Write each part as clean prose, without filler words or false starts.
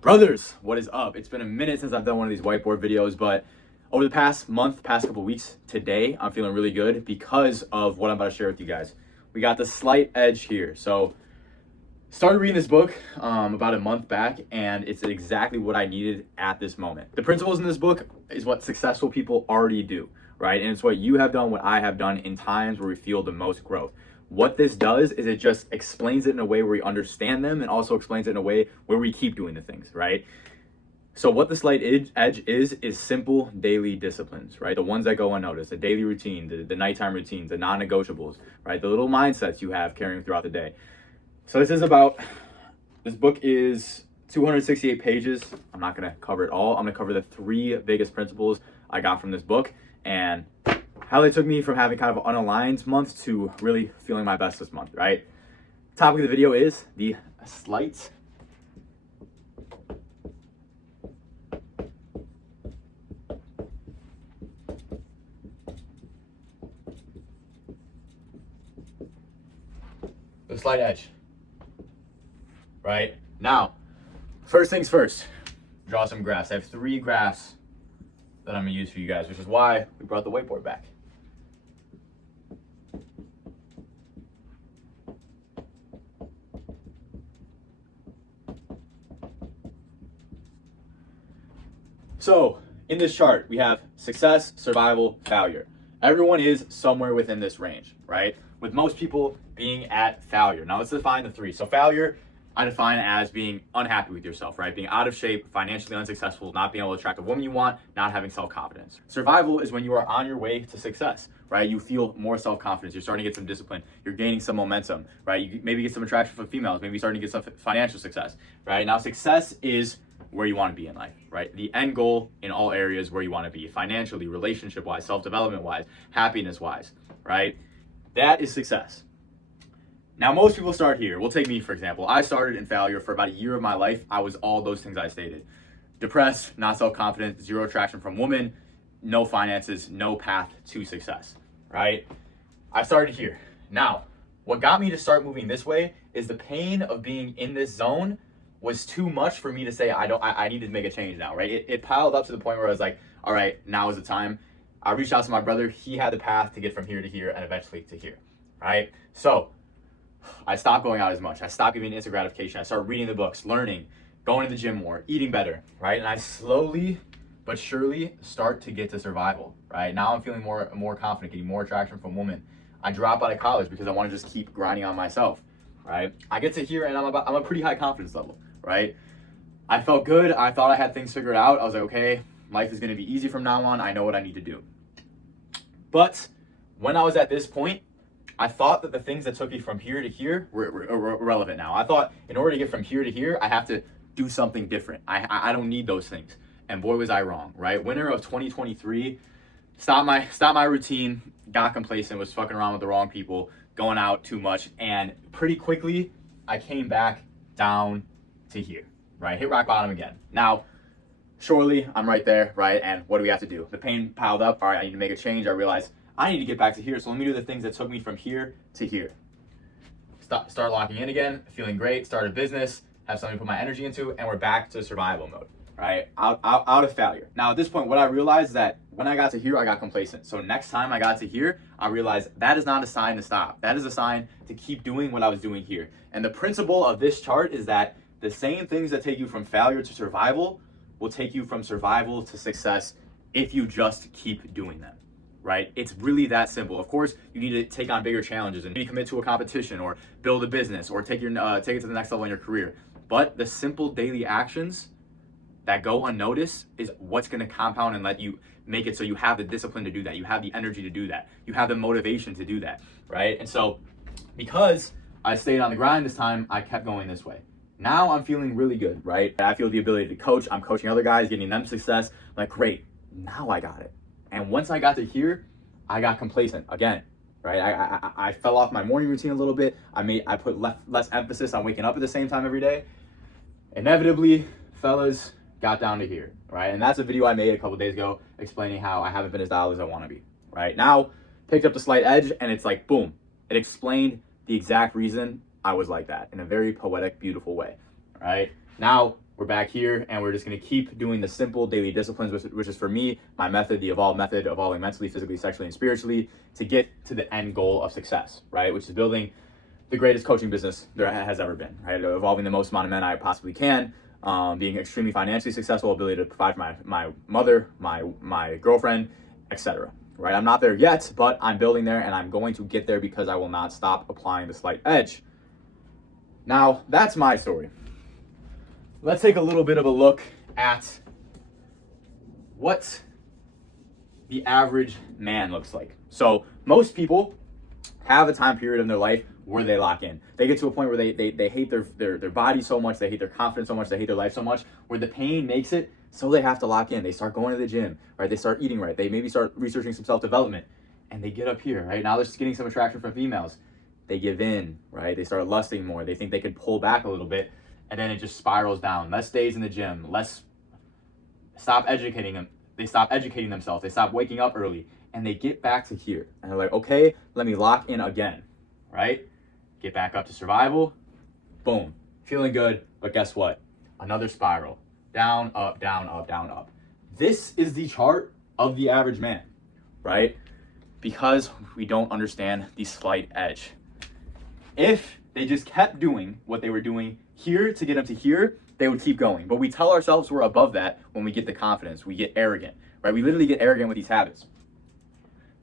Brothers, what is up? It's been a minute since I've done one of these whiteboard videos, but over the past couple weeks, today, I'm feeling really good because of what I'm about to share with you guys. We got the slight edge here. So, started reading this book about a month back, and it's exactly what I needed at this moment. The principles in this book is what successful people already do, right? And it's what you have done, what I have done in times where we feel the most growth. What this does is it just explains it in a way where we understand them and also explains it in a way where we keep doing the things, right? So what the slight edge is simple daily disciplines, right? The ones that go unnoticed, the daily routine, the nighttime routines, the non-negotiables, right? The little mindsets you have carrying throughout the day. So this book is 268 pages. I'm not gonna cover it all. I'm gonna cover the 3 biggest principles I got from this book and how they took me from having kind of an unaligned month to really feeling my best this month, right? Topic of the video is the slight edge, right? Now, first things first, draw some graphs. I have 3 graphs that I'm gonna use for you guys, which is why we brought the whiteboard back. So in this chart, we have success, survival, failure. Everyone is somewhere within this range, right? With most people being at failure. Now let's define the 3. So failure, I define as being unhappy with yourself, right? Being out of shape, financially unsuccessful, not being able to attract the woman you want, not having self-confidence. Survival is when you are on your way to success, right? You feel more self-confidence. You're starting to get some discipline. You're gaining some momentum, right? You maybe get some attraction from females. Maybe you're starting to get some financial success, right? Now success is where you want to be in life, right? The end goal in all areas where you want to be, financially, relationship-wise, self-development-wise, happiness-wise, right? That is success. Now, most people start here. We'll take me, for example. I started in failure for about a year of my life. I was all those things I stated. Depressed, not self-confident, zero attraction from women, no finances, no path to success, right? I started here. Now, what got me to start moving this way is the pain of being in this zone was too much for me to say, I need to make a change now, right? It piled up to the point where I was like, all right, now is the time. I reached out to my brother. He had the path to get from here to here and eventually to here, right? So I stopped going out as much. I stopped giving instant gratification. I started reading the books, learning, going to the gym more, eating better, right? And I slowly but surely start to get to survival, right? Now I'm feeling more confident, getting more attraction from women. I drop out of college because I want to just keep grinding on myself, right? I get to here and I'm a pretty high confidence level, right? I felt good. I thought I had things figured out. I was like, okay, life is going to be easy from now on. I know what I need to do. But when I was at this point, I thought that the things that took me from here to here were irrelevant now. I thought in order to get from here to here, I have to do something different. I don't need those things. And boy, was I wrong, right? Winter of 2023, stopped my routine, got complacent, was fucking around with the wrong people, going out too much. And pretty quickly, I came back down to here, right? Hit rock bottom again. Now, surely I'm right there, right? And what do we have to do? The pain piled up. All right, I need to make a change. I realized I need to get back to here. So let me do the things that took me from here to here. Start locking in again, feeling great, start a business, have something to put my energy into, and we're back to survival mode, right? Out of failure. Now at this point, what I realized is that when I got to here, I got complacent. So next time I got to here, I realized that is not a sign to stop. That is a sign to keep doing what I was doing here. And the principle of this chart is that the same things that take you from failure to survival will take you from survival to success if you just keep doing them, right? It's really that simple. Of course, you need to take on bigger challenges and maybe commit to a competition or build a business or take it to the next level in your career. But the simple daily actions that go unnoticed is what's going to compound and let you make it so you have the discipline to do that. You have the energy to do that. You have the motivation to do that, right? And so because I stayed on the grind this time, I kept going this way. Now I'm feeling really good, right? I feel the ability to coach. I'm coaching other guys, getting them success. I'm like, great, now I got it. And once I got to here, I got complacent again, right? I fell off my morning routine a little bit. I put less emphasis on waking up at the same time every day. Inevitably, fellas, got down to here, right? And that's a video I made a couple days ago explaining how I haven't been as dialed as I want to be, right? Now, picked up the slight edge and it's like, boom, it explained the exact reason I was like that in a very poetic, beautiful way, right? Now, we're back here, and we're just going to keep doing the simple daily disciplines, which is for me, my method, the evolved method, evolving mentally, physically, sexually, and spiritually to get to the end goal of success, right? Which is building the greatest coaching business there has ever been, right? Evolving the most amount of men I possibly can, being extremely financially successful, ability to provide for my mother, my girlfriend, etc. Right? I'm not there yet, but I'm building there, and I'm going to get there because I will not stop applying the slight edge. Now, that's my story. Let's take a little bit of a look at what the average man looks like. So most people have a time period in their life where they lock in. They get to a point where they hate their body so much, they hate their confidence so much, they hate their life so much, where the pain makes it so they have to lock in. They start going to the gym, right? They start eating right. They maybe start researching some self-development, and they get up here, right? Now they're just getting some attraction from females. They give in, right? They start lusting more. They think they could pull back a little bit, and then it just spirals down. Less days in the gym, stop educating them. They stop educating themselves. They stop waking up early, and they get back to here. And they're like, okay, let me lock in again, right? Get back up to survival, boom, feeling good, but guess what? Another spiral, down, up, down, up, down, up. This is the chart of the average man, right? Because we don't understand the slight edge. If they just kept doing what they were doing here to get them to here, they would keep going. But we tell ourselves we're above that when we get the confidence, we get arrogant, right? We literally get arrogant with these habits.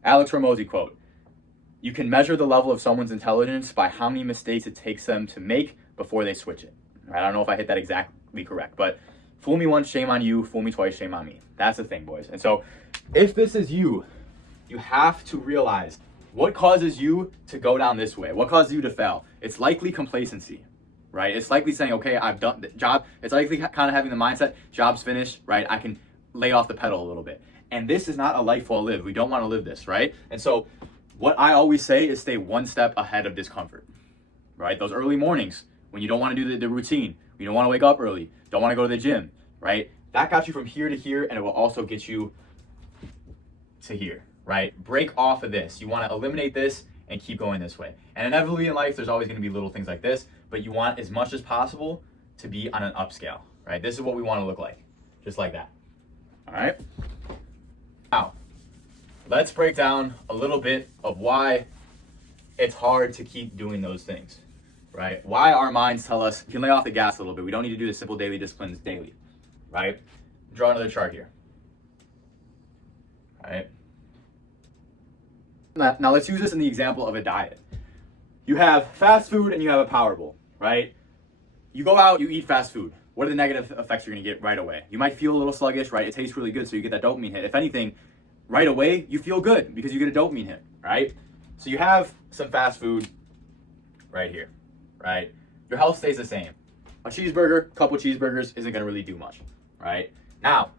Alex Hormozi quote, "You can measure the level of someone's intelligence by how many mistakes it takes them to make before they switch it." Right? I don't know if I hit that exactly correct, but fool me once, shame on you. Fool me twice, shame on me. That's the thing, boys. And so if this is you, you have to realize what causes you to go down this way. What causes you to fail? It's likely complacency, right? It's likely saying, okay, I've done the job. It's likely kind of having the mindset, job's finished, right? I can lay off the pedal a little bit. And this is not a life well lived. We don't want to live this, right? And so what I always say is stay one step ahead of discomfort, right? Those early mornings when you don't want to do the routine, you don't want to wake up early, don't want to go to the gym, right? That got you from here to here, and it will also get you to here, right? Break off of this. You want to eliminate this and keep going this way. And inevitably in life, there's always going to be little things like this, but you want as much as possible to be on an upscale, right? This is what we want to look like, just like that, all right? Now, let's break down a little bit of why it's hard to keep doing those things, right? Why our minds tell us you can lay off the gas a little bit. We don't need to do the simple daily disciplines daily, right? Draw another chart here, all right? Now let's use this in the example of a diet. You have fast food and you have a power bowl, right? You go out, you eat fast food. What are the negative effects you're gonna get right away? You might feel a little sluggish, right? It tastes really good, so you get that dopamine hit. If anything, right away, you feel good because you get a dopamine hit, right? So you have some fast food right here, right? Your health stays the same. A cheeseburger, couple cheeseburgers isn't gonna really do much, right? Now,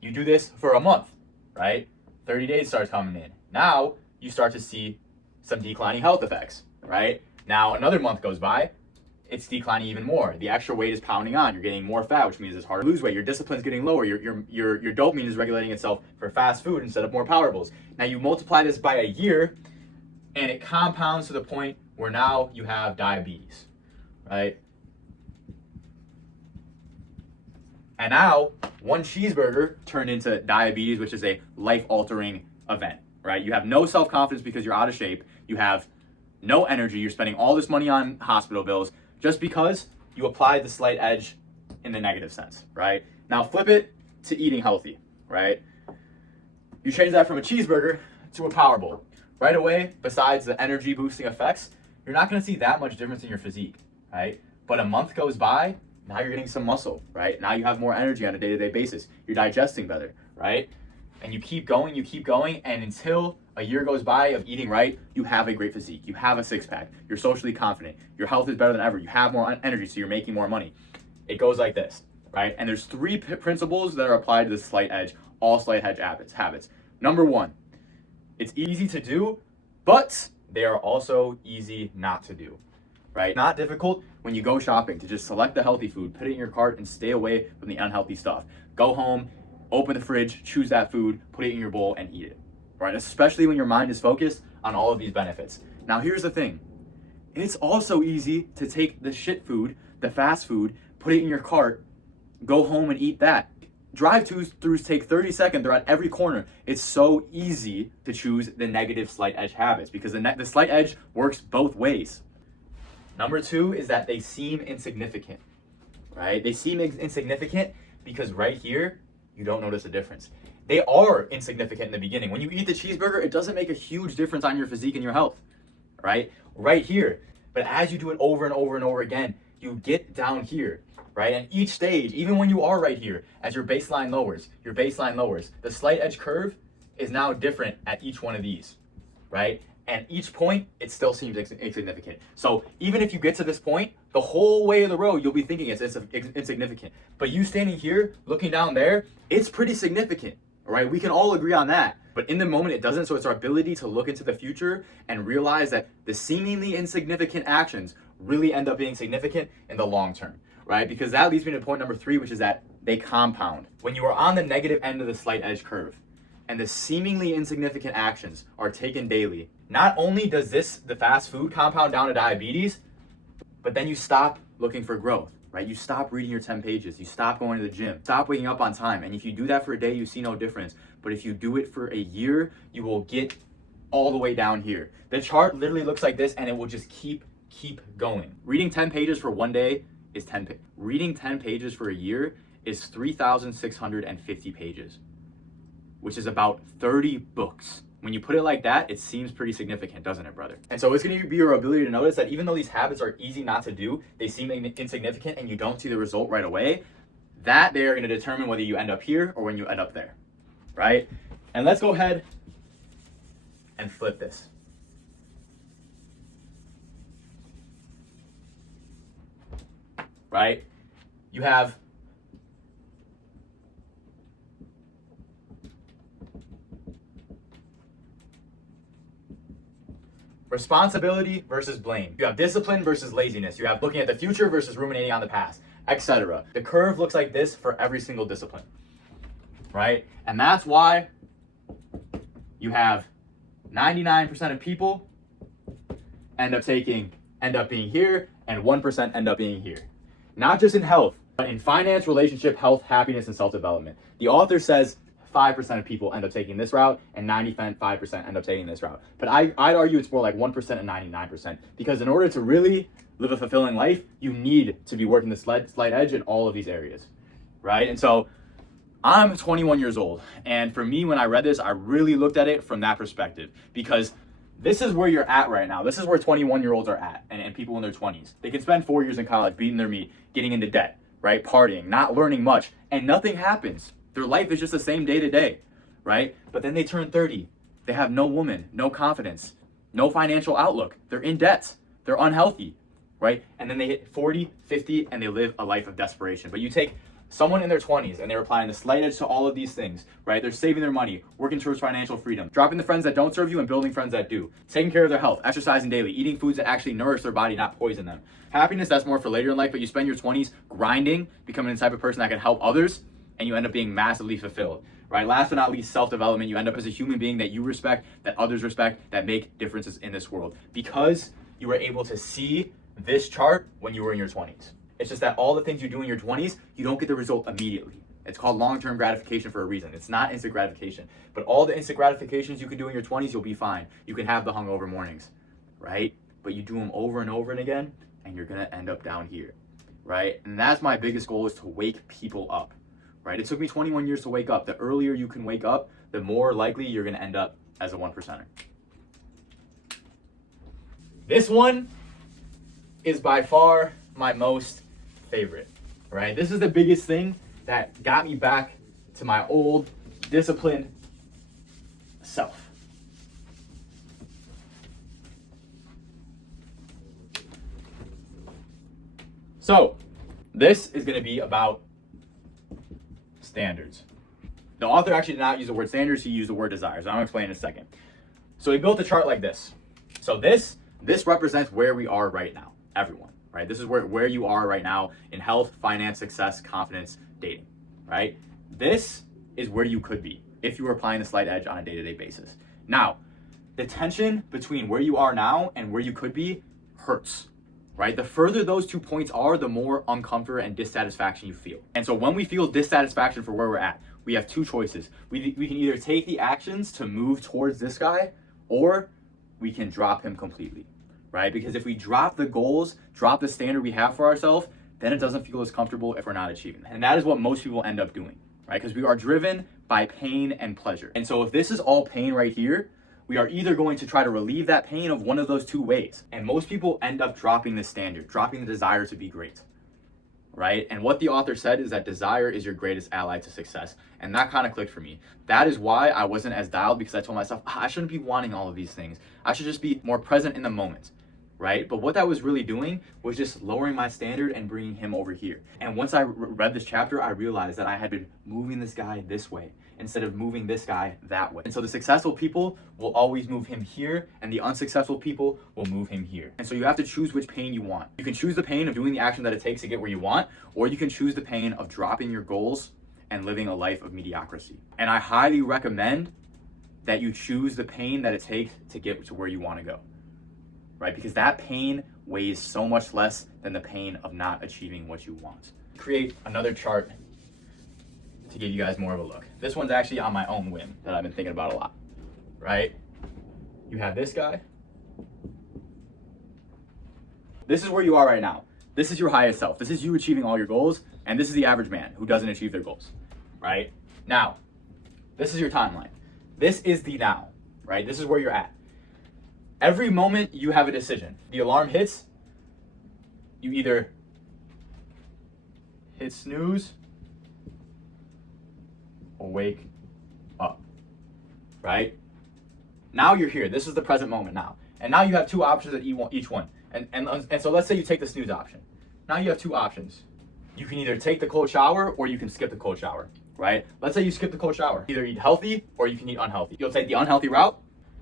you do this for a month, right? 30 days starts coming in. Now, you start to see some declining health effects, right? Now, another month goes by, it's declining even more. The extra weight is pounding on. You're getting more fat, which means it's harder to lose weight. Your discipline's getting lower. Your dopamine is regulating itself for fast food instead of more power bowls. Now, you multiply this by a year, and it compounds to the point where now you have diabetes, right? And now, one cheeseburger turned into diabetes, which is a life-altering event, right? You have no self-confidence because you're out of shape. You have no energy. You're spending all this money on hospital bills just because you applied the slight edge in the negative sense, right? Now flip it to eating healthy, right? You change that from a cheeseburger to a power bowl. Right away, besides the energy boosting effects, you're not gonna see that much difference in your physique, right? But a month goes by, now you're getting some muscle, right? Now you have more energy on a day-to-day basis. You're digesting better, right? And you keep going, and until a year goes by of eating right, you have a great physique. You have a six-pack. You're socially confident. Your health is better than ever. You have more energy, so you're making more money. It goes like this, right? And there's three principles that are applied to this slight edge, all slight edge habits. Number one, it's easy to do, but they are also easy not to do, right? Not difficult when you go shopping to just select the healthy food, put it in your cart, and stay away from the unhealthy stuff. Go home, open the fridge, choose that food, put it in your bowl, and eat it, right? Especially when your mind is focused on all of these benefits. Now, here's the thing. It's also easy to take the shit food, the fast food, put it in your cart, go home and eat that. Drive-throughs take 30 seconds. They're at every corner. It's so easy to choose the negative slight edge habits because the slight edge works both ways. Number 2 is that they seem insignificant, right? They seem insignificant because right here, you don't notice a difference. They are insignificant in the beginning. When you eat the cheeseburger, it doesn't make a huge difference on your physique and your health, right? Right here. But as you do it over and over and over again, you get down here, right? And each stage, even when you are right here, as your baseline lowers, the slight edge curve is now different at each one of these, right? And each point, it still seems insignificant. So even if you get to this point, the whole way of the road, you'll be thinking it's insignificant. But you standing here, looking down there, it's pretty significant, right? We can all agree on that. But in the moment, it doesn't. So it's our ability to look into the future and realize that the seemingly insignificant actions really end up being significant in the long term, right? Because that leads me to point number 3, which is that they compound. When you are on the negative end of the slight edge curve and the seemingly insignificant actions are taken daily, not only does the fast food compound down to diabetes, but then you stop looking for growth, right? You stop reading your 10 pages. You stop going to the gym. Stop waking up on time. And if you do that for a day, you see no difference. But if you do it for a year, you will get all the way down here. The chart literally looks like this, and it will just keep going. Reading 10 pages for one day is 10 pages. Reading 10 pages for a year is 3,650 pages, which is about 30 books. When you put it like that, it seems pretty significant, doesn't it, brother? And so it's going to be your ability to notice that even though these habits are easy not to do, they seem insignificant and you don't see the result right away, that they are going to determine whether you end up here or when you end up there, right? And let's go ahead and flip this. Right? You have responsibility versus blame. You have discipline versus laziness. You have looking at the future versus ruminating on the past, etc. The curve looks like this for every single discipline, right? And that's why you have 99% of people end up being here, and 1% end up being here. Not just in health, but in finance, relationship, health, happiness, and self-development. The author says 5% of people end up taking this route and 95% end up taking this route. But I'd argue it's more like 1% and 99%, because in order to really live a fulfilling life, you need to be working the slight edge in all of these areas, right? And so I'm 21 years old. And for me, when I read this, I really looked at it from that perspective, because this is where you're at right now. This is where 21-year-olds are at, and people in their 20s. They can spend 4 years in college beating their meat, getting into debt, right? Partying, not learning much, and nothing happens. Their life is just the same day to day, right? But then they turn 30. They have no woman, no confidence, no financial outlook. They're in debt. They're unhealthy, right? And then they hit 40, 50, and they live a life of desperation. But you take someone in their 20s and they're applying the slight edge to all of these things, right? They're saving their money, working towards financial freedom, dropping the friends that don't serve you and building friends that do, taking care of their health, exercising daily, eating foods that actually nourish their body, not poison them. Happiness, that's more for later in life, but you spend your 20s grinding, becoming the type of person that can help others, and you end up being massively fulfilled, right? Last but not least, self-development. You end up as a human being that you respect, that others respect, that make differences in this world, because you were able to see this chart when you were in your 20s. It's just that all the things you do in your 20s, you don't get the result immediately. It's called long-term gratification for a reason. It's not instant gratification. But all the instant gratifications you can do in your 20s, you'll be fine. You can have the hungover mornings, right? But you do them over and over and again, and you're going to end up down here, right? And that's my biggest goal, is to wake people up, right? It took me 21 years to wake up. The earlier you can wake up, the more likely you're going to end up as a 1%er. This one is by far my most favorite, right? This is the biggest thing that got me back to my old disciplined self. So this is going to be about standards. The author actually did not use the word standards, he used the word desires. I'm going to explain in a second. So he built a chart like this. So this represents where we are right now, everyone. Right? This is where you are right now in health, finance, success, confidence, dating, right? This is where you could be if you were applying the slight edge on a day-to-day basis. Now, the tension between where you are now and where you could be hurts, right? The further those 2 points are, the more uncomfort and dissatisfaction you feel. And so when we feel dissatisfaction for where we're at, we have 2 choices. We can either take the actions to move towards this guy, or we can drop him completely, right? Because if we drop the goals, drop the standard we have for ourselves, then it doesn't feel as comfortable if we're not achieving that. And that is what most people end up doing, right? Because we are driven by pain and pleasure. And so if this is all pain right here, we are either going to try to relieve that pain of one of those 2 ways. And most people end up dropping the standard, dropping the desire to be great, right? And what the author said is that desire is your greatest ally to success. And that kind of clicked for me. That is why I wasn't as dialed, because I told myself, I shouldn't be wanting all of these things. I should just be more present in the moment, right? But what that was really doing was just lowering my standard and bringing him over here. And once I read this chapter, I realized that I had been moving this guy this way instead of moving this guy that way. And so the successful people will always move him here, and the unsuccessful people will move him here. And so you have to choose which pain you want. You can choose the pain of doing the action that it takes to get where you want, or you can choose the pain of dropping your goals and living a life of mediocrity. And I highly recommend that you choose the pain that it takes to get to where you want to go, right? Because that pain weighs so much less than the pain of not achieving what you want. Create another chart to give you guys more of a look. This one's actually on my own whim that I've been thinking about a lot, right? You have this guy. This is where you are right now. This is your highest self. This is you achieving all your goals, and this is the average man who doesn't achieve their goals, right? Now, this is your timeline. This is the now, right? This is where you're at. Every moment you have a decision. The alarm hits, you either hit snooze or wake up, right? Now you're here. This is the present moment now. And now you have 2 options at each one. And so let's say you take the snooze option. Now you have 2 options. You can either take the cold shower or you can skip the cold shower, right? Let's say you skip the cold shower. Either eat healthy or you can eat unhealthy. You'll take the unhealthy route.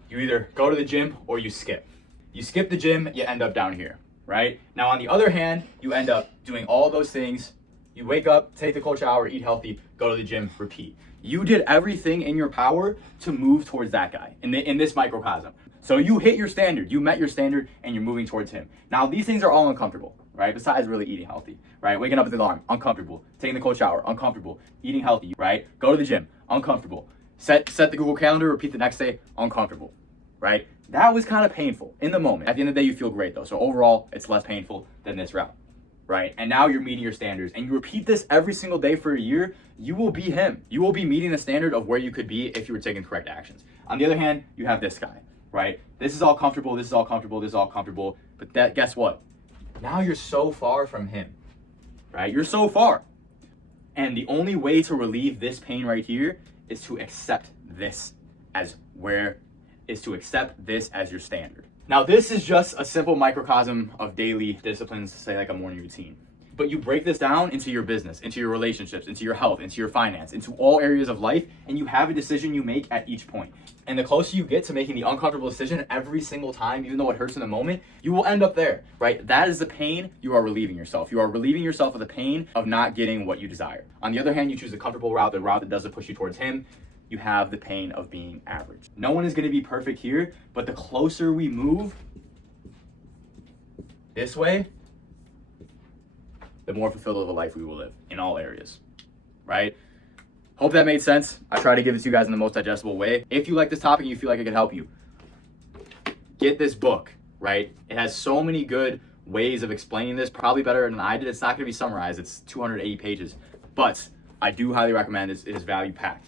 You either go to the gym or you skip. You skip the gym, you end up down here, right? Now on the other hand, you end up doing all those things. You wake up, take the cold shower, eat healthy, go to the gym, repeat. You did everything in your power to move towards that guy in this microcosm. So you hit your standard, you met your standard, and you're moving towards him. Now these things are all uncomfortable, right? Besides really eating healthy, right? Waking up with the alarm, uncomfortable. Taking the cold shower, uncomfortable. Eating healthy, right? Go to the gym, uncomfortable. Set the Google Calendar, repeat the next day, uncomfortable, right? That was kind of painful in the moment. At the end of the day, you feel great though. So overall, it's less painful than this route, right? And now you're meeting your standards, and you repeat this every single day for a year, you will be him. You will be meeting the standard of where you could be if you were taking correct actions. On the other hand, you have this guy, right? This is all comfortable, this is all comfortable, this is all comfortable, but guess what? Now you're so far from him, right? You're so far. And the only way to relieve this pain right here is to accept this as your standard. Now, this is just a simple microcosm of daily disciplines, say like a morning routine. But you break this down into your business, into your relationships, into your health, into your finance, into all areas of life, and you have a decision you make at each point. And the closer you get to making the uncomfortable decision every single time, even though it hurts in the moment, you will end up there, right? That is the pain you are relieving yourself. You are relieving yourself of the pain of not getting what you desire. On the other hand, you choose the comfortable route, the route that doesn't push you towards him. You have the pain of being average. No one is going to be perfect here, but the closer we move this way, the more fulfilled of a life we will live in all areas, right? Hope that made sense. I try to give it to you guys in the most digestible way. If you like this topic and you feel like it could help you, get this book, right? It has so many good ways of explaining this, probably better than I did. It's not going to be summarized. It's 280 pages, but I do highly recommend it. It is value packed.